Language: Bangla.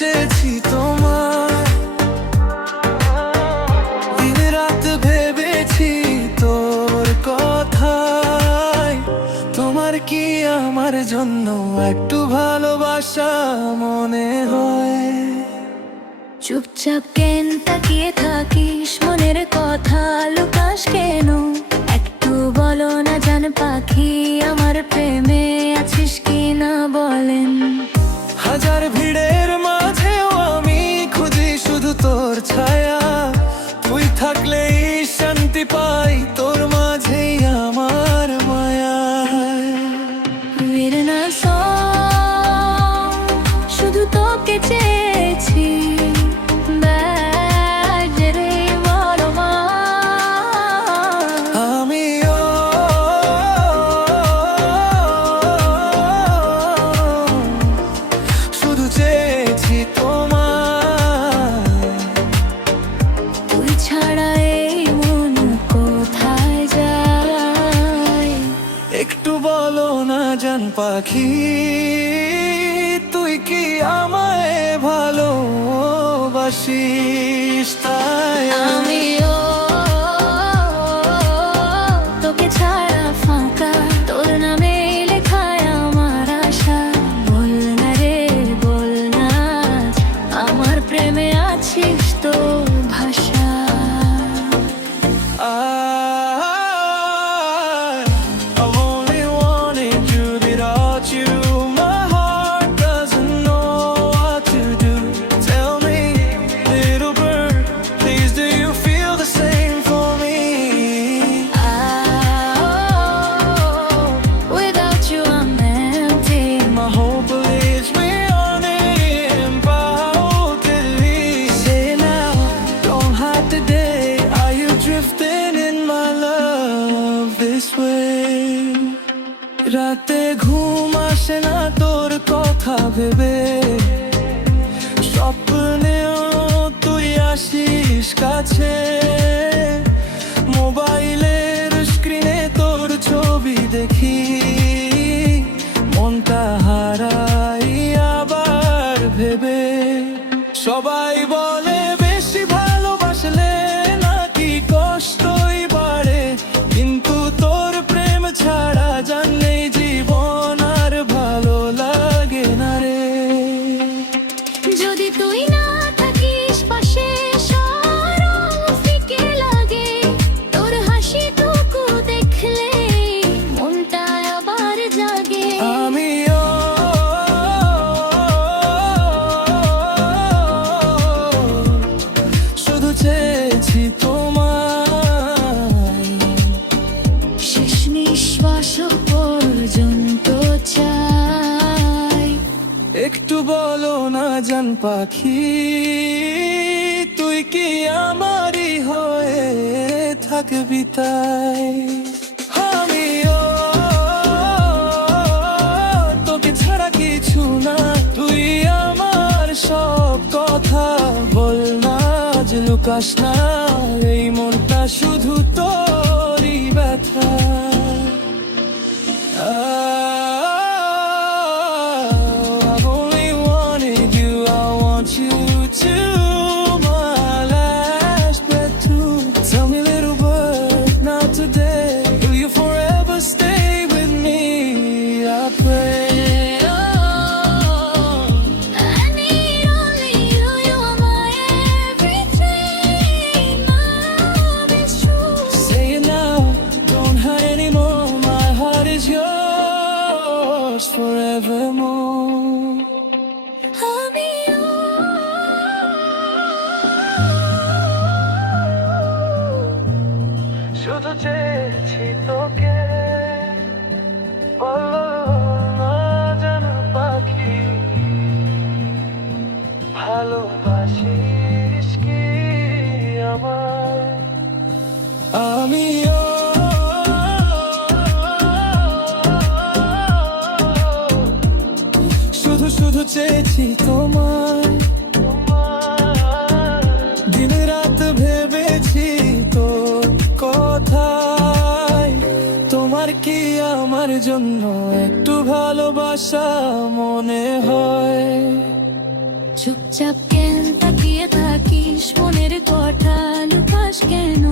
বেঁচেছি তোমার দিন রাত ভেবেছি তোর কথায়। তোমার কি আমার জন্য একটু ভালোবাসা মনে হয়? চুপচাপ কেন তাকিয়ে থাকি? tight. পাখি তুই কি আমায় ভালোবাসিস? this way রাতে ঘুম আসে না তোর কথা ভেবে। স্বপ্নেও তুই আসিস কাছে। মোবাইলের স্ক্রিনে তোর ছবি দেখি। মনটা হারাই আবার ভেবে। সবাই বলে একটু বলো না জান পাখি, তুই কি আমারই হয়ে থাকবি তাই? তোকে ছাড়া কিছু না, তুই আমার সব কথা বল না এই মনটা শুধু তোরই ব্যথা। শুধু চেয়েছি তোকে। বলো না যেন পাখি। ভালোবাসিস কি আমার আমিও শুধু শুধু চেয়েছি তোমার জন্য একটু ভালোবাসা মনে হয়। চুপচাপ কেন তাকিয়ে থাকিস? মনের কথা লুকাস কেন?